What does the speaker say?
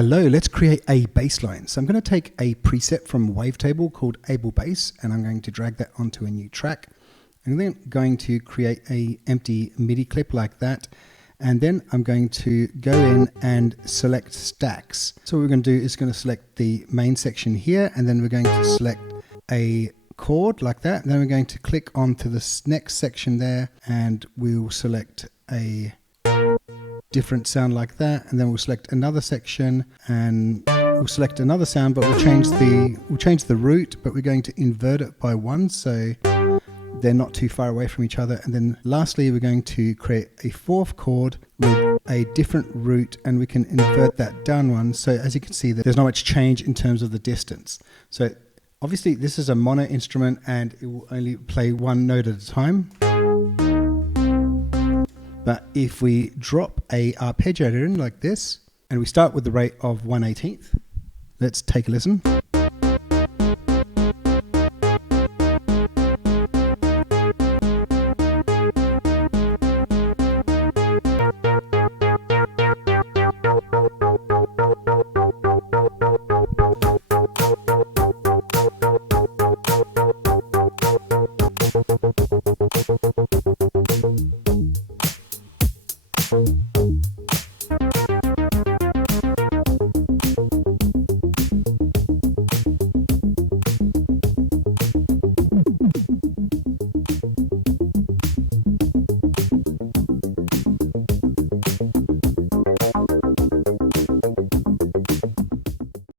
Hello, let's create a bass line. So I'm going to take a preset from Wavetable called Able Bass, and I'm going to drag that onto a new track. I'm then going to create a empty MIDI clip like that. And then I'm going to go in and select stacks. So what we're going to do is going to select the main section here, and then we're going to select a chord like that. And then we're going to click onto the next section there, and we'll select a different sound like that, and then we'll select another section and we'll select another sound, but we'll change the root, but we're going to invert it by 1 so they're not too far away from each other. And then lastly, we're going to create a 4th chord with a different root, and we can invert that down 1. So as you can see, there's not much change in terms of the distance. So obviously this is a mono instrument and it will only play 1 note at a time. But if we drop a arpeggiator in like this, and we start with the rate of 1/18, let's take a listen.